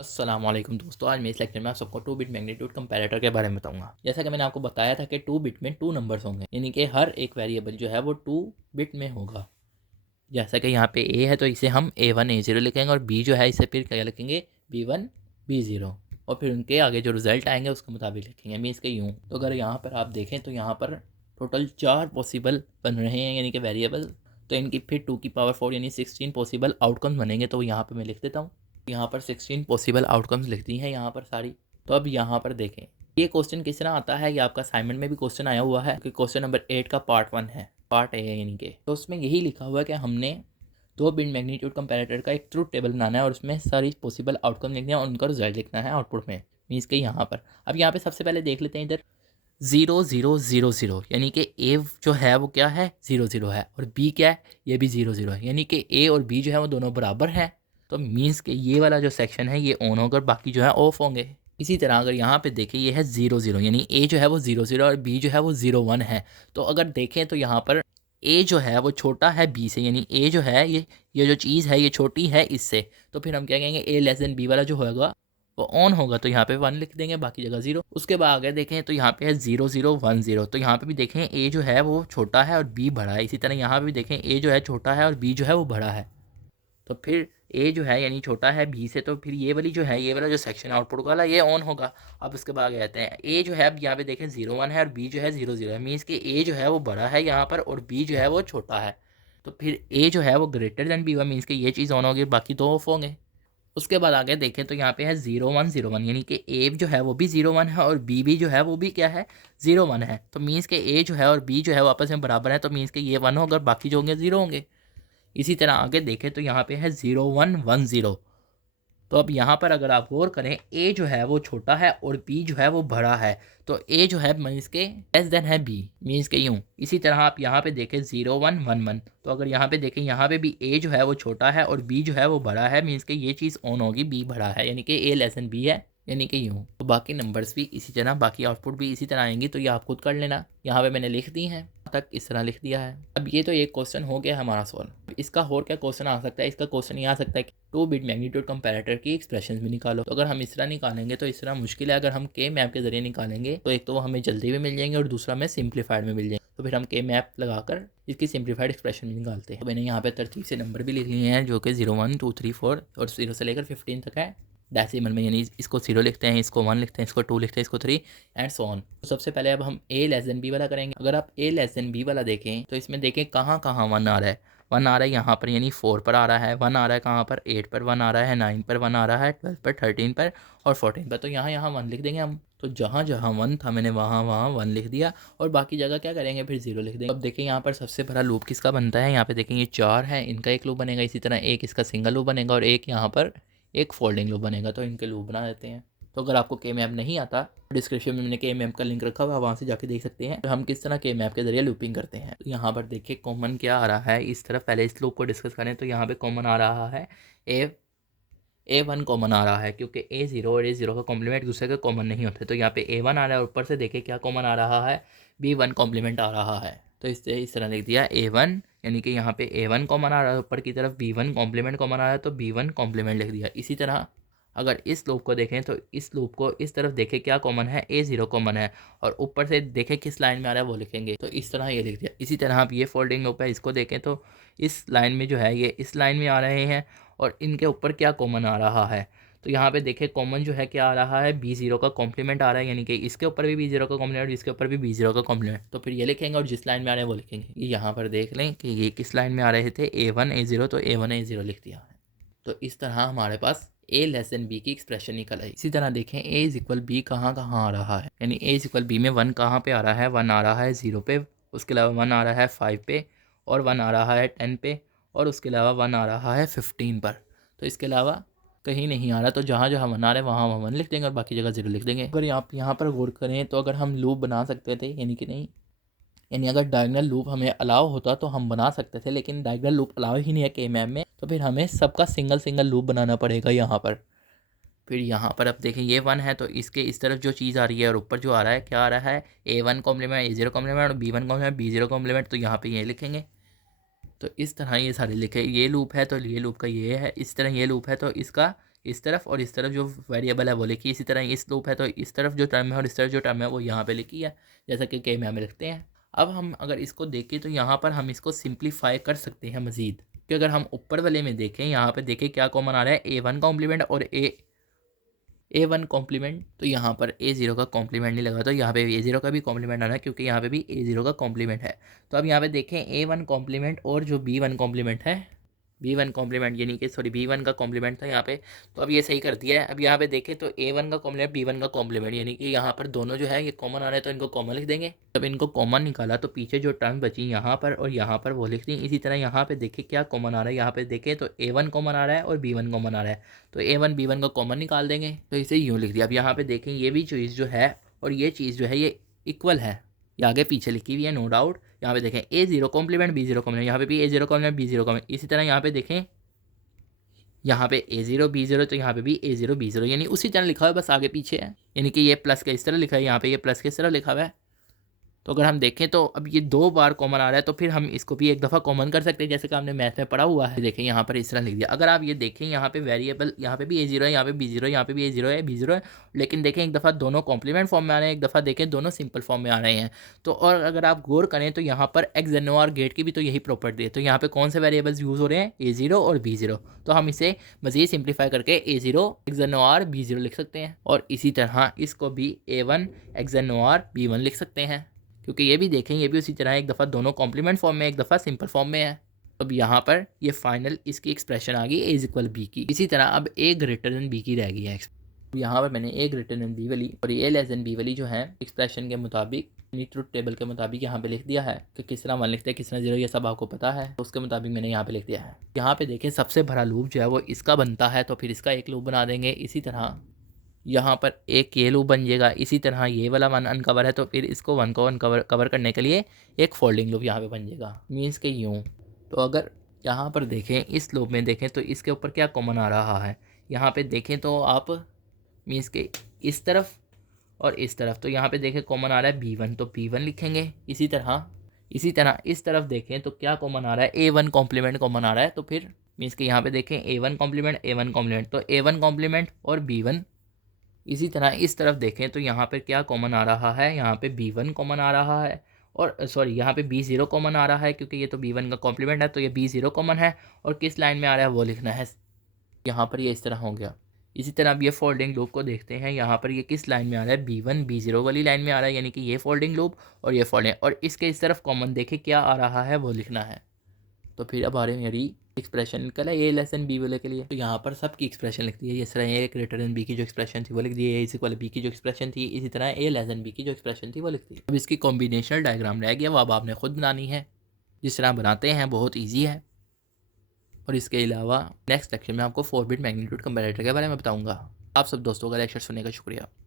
अस्सलाम वालेकुम दोस्तों, आज मैं इस लेक्चर में आप सबको 2 बिट मैग्नीट्यूड कंपैरेटर के बारे में बताऊंगा। जैसा कि मैंने आपको बताया था कि 2 बिट में 2 नंबर्स होंगे, यानी कि हर एक वेरिएबल जो है वो 2 बिट में होगा। जैसा कि यहाँ पे ए है तो इसे हम A1 A0 लिखेंगे और बी जो है इसे फिर क्या लिखेंगे B1 B0 और फिर उनके आगे जो रिजल्ट आएंगे उसके मुताबिक लिखेंगे। मीन्स के यूँ तो अगर यहाँ पर आप देखें तो यहाँ पर टोटल 4 पॉसिबल बन रहे हैं यानी कि वेरिएबल। तो इनकी फिर 2 की पावर 4 यानी 16 पॉसिबल आउटकम्स बनेंगे। तो यहाँ पर मैं लिख देता हूँ, यहाँ पर 16 पॉसिबल आउटकम्स लिखती हैं यहाँ पर सारी। तो अब यहाँ पर देखें ये क्वेश्चन किस तरह आता है, ये आपका असाइनमेंट में भी क्वेश्चन आया हुआ है कि क्वेश्चन नंबर 8 का पार्ट 1 है, पार्ट ए यानी कि। तो उसमें यही लिखा हुआ है कि हमने 2 बिट मैग्नीट्यूड कंपैरेटर का एक ट्रूथ टेबल बनाना है और उसमें सारी पॉसिबल आउटकम लिखना है और उनका रिजल्ट लिखना है आउटपुट में। मीन्स के यहाँ पर अब यहाँ पे सबसे पहले देख लेते हैं इधर 0 0 0 0 यानी कि ए जो है वो क्या है 0 0 है और बी क्या है ये भी 0 0 है, यानी कि ए और बी जो है वो दोनों बराबर हैं। तो मीन्स के ये वाला जो सेक्शन है ये ऑन होकर बाकी जो है ऑफ होंगे। इसी तरह अगर यहाँ पे देखें ये है 0 0 यानी ए जो है वो 0 0 और बी जो है वो 0 1 है। तो अगर देखें तो यहाँ पर ए जो है वो छोटा है बी से, यानी ए जो है ये जो चीज़ है ये छोटी है इससे। तो फिर हम क्या कहेंगे ए लेस देन बी वाला जो होगा वो ऑन होगा, तो यहाँ पे 1 लिख देंगे, बाकी जगह 0। उसके बाद आगे देखें तो यहाँ पे है 0 0 1 0। तो यहाँ पे भी देखें ए जो है वो छोटा है और बी बड़ा है। इसी तरह यहाँ पे भी देखें ए जो है छोटा है और बी जो है वो बड़ा है। तो फिर ए जो है यानी छोटा है बी से, तो फिर ये वाली जो है ये वाला जो सेक्शन आउटपुट वाला ये ऑन होगा। अब उसके बाद कहते हैं ए जो है अब यहाँ पे देखें 0 1 है और बी जो है 0 0 है। मीन्स कि ए जो है वो बड़ा है यहाँ पर और बी जो है वो छोटा है। तो फिर ए जो है वो ग्रेटर देन B1 मीन्स कि ये चीज़ ऑन होगी, बाकी दो ऑफ होंगे। उसके बाद आगे देखें तो यहाँ पे है 0 1 0 1 यानी कि ए जो है वो भी 0 1 है और बी भी जो है वो भी क्या है 0 1 है। तो मीन्स के ए जो है और बी जो है वो आपस में बराबर है, तो मीन्स के ये 1 होगा और बाकी जो होंगे 0 होंगे। इसी तरह आगे देखें तो यहाँ पे है 0 1 1 0। तो अब यहाँ पर अगर आप गौर करें ए जो है वो छोटा है और बी जो है वो बड़ा है। तो ए जो है मीन्स के लेस देन है बी, मीन्स के यूँ। इसी तरह आप यहाँ पे देखें 0 1 1 1। तो अगर यहाँ पे देखें यहाँ पे भी ए जो है वो छोटा है और बी जो है वो बड़ा है, मीन्स के ये चीज़ ऑन होगी, बी बड़ा है, यानी कि ए लेस देन बी है, यानी कि यूँ। तो बाकी नंबर्स भी इसी तरह, बाकी आउटपुट भी इसी तरह आएंगी। तो ये आप खुद कर लेना, यहाँ पे मैंने लिख दी हैं तक इस तरह लिख दिया है। अब ये तो एक क्वेश्चन हो गया हमारा सॉल्व। इसका और क्या क्वेश्चन आ सकता है, इसका क्वेश्चन ये आ सकता है कि 2 बिट मैग्नीट्यूड कंपैरेटर की एक्सप्रेशन भी निकालो। तो अगर हम इस तरह निकालेंगे तो इस तरह मुश्किल है। अगर हम के मैप के जरिए निकालेंगे तो एक तो वो हमें जल्दी भी मिल जाएंगे और दूसरा हमें सिंप्लीफाइड में मिल जाएंगे। तो फिर हम के मैप लगाकर इसकी सिंप्लीफाइड एक्सप्रेशन भी निकालते हैं। तो मैंने यहाँ पे तरतीब से नंबर भी लिख लिए हैं जो कि 0 1 2 3 4 और 0 से लेकर 15 तक है डेसिमल में, यानी इसको 0 लिखते हैं, इसको 1 लिखते हैं, इसको 2 लिखते हैं, इसको 3 एंड सो ऑन। तो सबसे पहले अब हम ए लेस देन बी वाला करेंगे। अगर आप ए लेस देन बी वाला देखें तो इसमें देखें कहाँ कहाँ 1 आ रहा है। 1 आ रहा है यहाँ पर यानी 4 पर आ रहा है, 1 आ रहा है कहाँ पर 8 पर, 1 आ रहा है 9 पर, 1 आ रहा है 12 पर, 13 पर और 14 पर। तो यहाँ यहाँ 1 लिख देंगे हम। तो जहाँ जहाँ 1 था मैंने वहाँ वहाँ 1 लिख दिया और बाकी जगह क्या करेंगे फिर 0 लिख देंगे। अब देखें यहाँ पर सबसे बड़ा लूप किसका बनता है, यहाँ पे देखें ये 4 है, इनका एक लूप बनेगा। इसी तरह एक इसका सिंगल लूप बनेगा और एक यहाँ पर एक फोल्डिंग लूप बनेगा। तो इनके लूप बना देते हैं। तो अगर आपको के मैप नहीं आता डिस्क्रिप्शन में मैंने के मैप का लिंक रखा हुआ है, वहाँ से जाके देख सकते हैं तो हम किस तरह के मैप के जरिए लूपिंग करते हैं। तो यहाँ पर देखिए कॉमन क्या आ रहा है इस तरफ। पहले इस लूप को डिस्कस करें तो यहाँ पे कॉमन आ रहा है A1 कॉमन आ रहा है, क्योंकि A0 और A0 का कॉम्प्लीमेंट दूसरे के कॉमन नहीं होते। तो यहाँ पे A1 आ रहा है, ऊपर से देखें क्या कॉमन आ रहा है B1 कॉम्प्लीमेंट आ रहा है। तो इस तरह लिख दिया A1, यानी कि यहाँ पे A1 कॉमन आ रहा है, ऊपर की तरफ B1 कॉम्प्लीमेंट कॉमन आ रहा है तो B1 कॉम्प्लीमेंट लिख दिया। इसी तरह अगर इस लूप को देखें तो इस लूप को इस तरफ देखें क्या कॉमन है A0 कॉमन है और ऊपर से देखें किस लाइन में आ रहा है वो लिखेंगे। तो इस तरह ये लिख दिया। इसी तरह आप ये फोल्डिंग लूप है, इसको देखें तो इस लाइन में जो है ये इस लाइन में आ रहे हैं और इनके ऊपर क्या कॉमन आ रहा है। तो यहाँ पे देखें कॉमन जो है क्या आ रहा है B0 का कॉम्प्लीमेंट आ रहा है, यानी कि इसके ऊपर भी B0 का कॉम्प्लीमेंट और इसके ऊपर भी B0 का कॉम्प्लीमेंट। तो फिर ये लिखेंगे और जिस लाइन में आ रहे हैं वो लिखेंगे। ये यहाँ पर देख लें कि ये किस लाइन में आ रहे थे A1 A0, तो A1 A0 लिख दिया है। तो इस तरह हमारे पास ए लेस देन बी की एक्सप्रेशन निकल आई। इसी तरह देखें ए इज इक्वल बी कहाँ कहाँ आ रहा है, यानी ए इज इक्वल बी में 1 कहाँ पे आ रहा है, 1 आ रहा है 0 पे, उसके अलावा 1 आ रहा है 5 पे और 1 आ रहा है 10 पे और उसके अलावा 1 आ रहा है 15 पर। तो इसके अलावा कहीं नहीं आ रहा। तो जहाँ जहाँ 1 आ रहा है वहाँ वहाँ 1 लिख देंगे और बाकी जगह 0 लिख देंगे। अगर आप यहाँ पर गौर करें तो अगर हम लूप बना सकते थे, यानी कि नहीं, यानी अगर डायगोनल लूप हमें अलाउ होता तो हम बना सकते थे, लेकिन डायगोनल लूप अलाउ ही नहीं है के मैप में। तो फिर हमें सबका सिंगल सिंगल लूप बनाना पड़ेगा यहाँ पर। फिर यहाँ पर अब देखें ये 1 है तो इसके इस तरफ जो चीज़ आ रही है और ऊपर जो आ रहा है क्या आ रहा है A1 कॉम्प्लीमेंट A0 कॉम्प्लीमेंट और B1 कॉम्प्लीमेंट B0 कॉम्प्लीमेंट। तो यहाँ पे ये लिखेंगे। तो इस तरह ये सारे लिखे। ये लूप है तो ये लूप का ये है, इस तरह ये लूप है तो इसका इस तरफ और इस तरफ जो वेरिएबल है वो लिखी। इसी तरह इस लूप है तो इस तरफ जो टर्म है और इस तरफ जो टर्म है वो यहाँ पे लिखी है, जैसा कि के में हमें लिखते हैं। अब हम अगर इसको देखें तो यहाँ पर हम इसको सिंप्लीफाई कर सकते हैं मज़ीद, कि अगर हम ऊपर वाले में देखें, यहाँ पे देखें क्या कॉमन आ रहा है, A1 कॉम्प्लीमेंट और A1 कॉम्प्लीमेंट। तो यहाँ पर A0 का कॉम्प्लीमेंट नहीं लगा, तो यहाँ पे A0 का भी कॉम्प्लीमेंट आ रहा है क्योंकि यहाँ पे भी A0 का कॉम्प्लीमेंट है। तो अब यहाँ पे देखें A1 कॉम्प्लीमेंट और जो B1 कॉम्प्लीमेंट है, B1 कॉम्प्लीमेंट यानी कि सॉरी B1 का कॉम्प्लीमेंट था यहाँ पे, तो अब ये सही कर दिया है। अब यहाँ पे देखें तो A1 का कॉम्प्लीमेंट B1 का कॉम्प्लीमेंट यानी कि यहाँ पर दोनों जो है ये कॉमन आ रहे हैं, तो इनको कॉमन लिख देंगे। जब इनको कॉमन निकाला तो पीछे जो टर्म बची यहाँ पर और यहाँ पर वो लिख दी। इसी तरह यहाँ पे देखें क्या कॉमन आ रहा है, यहाँ पे देखें तो A1 कॉमन आ रहा है और B1 कॉमन आ रहा है, तो A1 B1 का कॉमन निकाल देंगे, तो इसे यूँ लिख दिया। अब यहाँ पे देखें ये भी चीज़ जो है और ये चीज़ जो है ये इक्वल है, ये आगे पीछे लिखी हुई है नो डाउट। यहाँ पे देखें A0 कॉम्प्लीमेंट B0 कॉम्प्लीमेंट, यहाँ पे भी A0 कॉम्प्लीमेंट B0 कॉम्प्लीमेंट। इसी तरह यहाँ पे देखें, यहाँ पे A0 B0 तो यहाँ पे भी A0 B0 यानी उसी तरह लिखा हुआ है, बस आगे पीछे है, यानी कि ये प्लस का इस तरह लिखा है, यहाँ पे ये प्लस के इस तरह लिखा हुआ है। तो अगर हम देखें तो अब ये 2 बार कॉमन आ रहा है, तो फिर हम इसको भी एक दफ़ा कॉमन कर सकते हैं, जैसे कि हमने मैथ में पढ़ा हुआ है। देखें यहाँ पर इस तरह लिख दिया। अगर आप ये देखें यहाँ पे वेरिएबल, यहाँ पे भी A0 है, यहाँ पे B0 है, यहाँ पे भी A0 है B0 है, लेकिन देखें एक दफ़ा दोनों कॉम्प्लीमेंट फॉर्म में आ रहे हैं, एक दफ़ा देखें दोनों सिंपल फॉर्म में आ रहे हैं। तो और अगर आप गौर करें तो यहाँ पर XNOR गेट की भी तो यही प्रॉपर्टी है। तो यहाँ पे कौन से वेरिएबल्स यूज़ हो रहे हैं, A0 और B0, तो हम इसे मज़ीद सिंप्लीफाई करके A0 XNOR B0 लिख सकते हैं, और इसी तरह इसको भी A1 XNOR B1 लिख सकते हैं, क्योंकि ये भी देखें ये भी उसी तरह एक दफ़ा दोनों कॉम्प्लीमेंट फॉर्म में, एक दफ़ा सिंपल फॉर्म में है। अब यहाँ पर ये फाइनल इसकी एक्सप्रेशन आ गई A इक्वल B की। इसी तरह अब A ग्रेटर देन B की रह गई है। यहाँ पर मैंने A ग्रेटर देन B वाली और A लेस देन B वाली जो है एक्सप्रेशन के मुताबिक ट्रुथ टेबल के मुताबिक यहाँ पे लिख दिया है कि किस तरह 1 लिखते हैं, किस तरह 0, ये सब आपको पता है, तो उसके मुताबिक मैंने यहाँ पे लिख दिया है। यहाँ पे देखें सबसे बड़ा लूप जो है वो इसका बनता है, तो फिर इसका एक लूप बना देंगे। इसी तरह यहाँ पर एक ये लूप बन जाएगा। इसी तरह ये वाला 1 अनकवर है, तो फिर इसको 1 को कवर करने के लिए एक फोल्डिंग लूप यहाँ पे बन जाएगा, मीन्स के यूँ। तो अगर यहाँ पर देखें इस लूप में देखें तो इसके ऊपर क्या कॉमन आ रहा है, यहाँ पे देखें तो आप मीन्स के इस तरफ और इस तरफ, तो यहाँ पे देखें कॉमन आ रहा है B1, तो B1 लिखेंगे। इसी तरह इस तरफ देखें तो क्या कॉमन आ रहा है, A1 कॉम्प्लीमेंट कॉमन आ रहा है, तो फिर मीन्स के यहाँ पे देखें A1 कॉम्प्लीमेंट, तो A1 कॉम्प्लीमेंट और B1। इसी तरह इस तरफ देखें तो यहाँ पे क्या कॉमन आ रहा है, यहाँ पे B1 कॉमन आ रहा है, और सॉरी यहाँ पे B0 कॉमन आ रहा है, क्योंकि ये तो B1 का कॉम्प्लीमेंट है, तो ये B0 कॉमन है, और किस लाइन में आ रहा है वो लिखना है। यहाँ पर ये इस तरह हो गया। इसी तरह अब ये फोल्डिंग लूप को देखते हैं, यहाँ पर ये किस लाइन में आ रहा है, B1 B0 वाली लाइन में आ रहा है, यानी कि ये फोल्डिंग लूप और ये फोल्डिंग, और इसके इस तरफ कॉमन देखें क्या आ रहा है वो लिखना है। तो फिर अब आ रही मेरी एक्सप्रेशन निकला A लेस देन B वाले के लिए, तो यहाँ पर सबकी एक्सप्रेशन लिख दी है। इस तरह A ग्रेटर देन B की जो एक्सप्रेशन थी वो लिख दी है, A इक्वल B की जो एक्सप्रेशन थी, इसी तरह A लेस देन B की जो एक्सप्रेशन थी वो लिख दी। अब इसकी कॉम्बिनेशनल डायग्राम रह गया, वो अब आपने खुद बनानी है। जिस तरह बनाते हैं बहुत ईजी है। और इसके अलावा नेक्स्ट लेक्चर में आपको 4 बिट मैग्नीट्यूड कंपैरेटर के बारे में बताऊँगा। आप सब दोस्तों का लेक्चर सुनने का शुक्रिया।